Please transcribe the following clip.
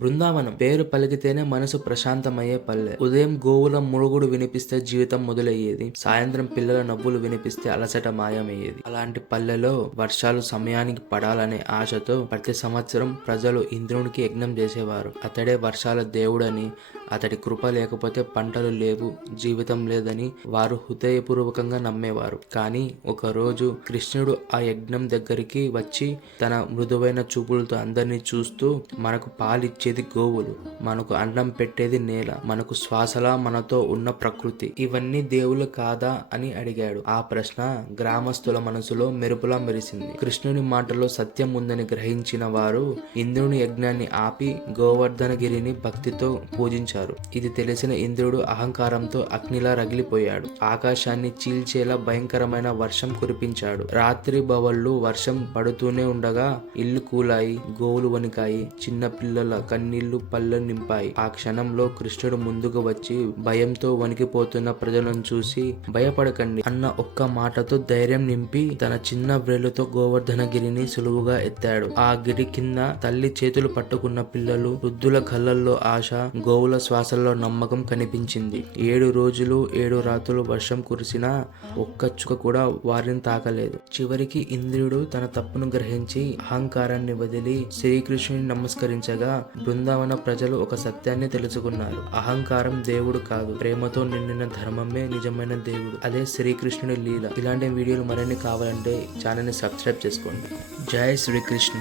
బృందావనం పేరు పలికితేనే మనసు ప్రశాంతమయ్యే పల్లె. ఉదయం గోవుల మురుగుడు వినిపిస్తే జీవితం మొదలయ్యేది. సాయంత్రం పిల్లల నవ్వులు వినిపిస్తే అలసట మాయమయ్యేది. అలాంటి పల్లెలో వర్షాలు సమయానికి పడాలనే ఆశతో ప్రతి సంవత్సరం ప్రజలు ఇంద్రునికి యజ్ఞం చేసేవారు. అతడే వర్షాల దేవుడని, అతడి కృప లేకపోతే పంటలు లేవు, జీవితం లేదని వారు హృదయపూర్వకంగా నమ్మేవారు. కానీ ఒకరోజు కృష్ణుడు ఆ యజ్ఞం దగ్గరికి వచ్చి తన మృదువైన చూపులతో అందరినీ చూస్తూ, మనకు పాలిచ్చేది గోవులు, మనకు అన్నం పెట్టేది నేల, మనకు శ్వాసలా మనతో ఉన్న ప్రకృతి, ఇవన్నీ దేవుళ్ళు కాదా అని అడిగాడు. ఆ ప్రశ్న గ్రామస్తుల మనసులో మెరుపులా మెరిసింది. కృష్ణుని మాటలో సత్యం ఉందని గ్రహించిన వారు ఇంద్రుని యజ్ఞాన్ని ఆపి గోవర్ధనగిరిని భక్తితో పూజించారు. ఇది తెలిసిన ఇంద్రుడు అహంకారంతో అగ్నిలా రగిలిపోయాడు. ఆకాశాన్ని చీల్చేలా భయంకరమైన వర్షం కురిపించాడు. రాత్రి బవళ్ళు వర్షం పడుతూనే ఉండగా ఇల్లు కూలాయి, గోవులు వణికాయి, చిన్న పిల్లల కన్నీళ్లు పళ్ళెం నింపాయి. ఆ క్షణంలో కృష్ణుడు ముందుకు వచ్చి భయంతో వణికిపోతున్న ప్రజలను చూసి, భయపడకండి అన్న ఒక్క మాటతో ధైర్యం నింపి తన చిన్న వ్రేలుతో గోవర్ధనగిరిని సులువుగా ఎత్తాడు. ఆ గిరి కింద తల్లి చేతులు పట్టుకున్న పిల్లలు, వృద్ధుల కళ్ళల్లో ఆశ, గోవుల శ్వాసల్లో నమ్మకం కనిపించింది. 7 రోజులు 7 రాత్రులు వర్షం కురిసినా ఒక్క చుక్క కూడా వారిని తాకలేదు. చివరికి ఇంద్రుడు తన తప్పును గ్రహించి అహంకారాన్ని వదిలి శ్రీకృష్ణుని నమస్కరించగా బృందావన ప్రజలు ఒక సత్యాన్ని తెలుసుకున్నారు. అహంకారం దేవుడు కాదు, ప్రేమతో నిండిన ధర్మమే నిజమైన దేవుడు. అదే శ్రీకృష్ణుని లీల. ఇలాంటి వీడియోలు మరిన్ని కావాలంటే ఛానల్ని సబ్స్క్రైబ్ చేసుకోండి. జై శ్రీకృష్ణ.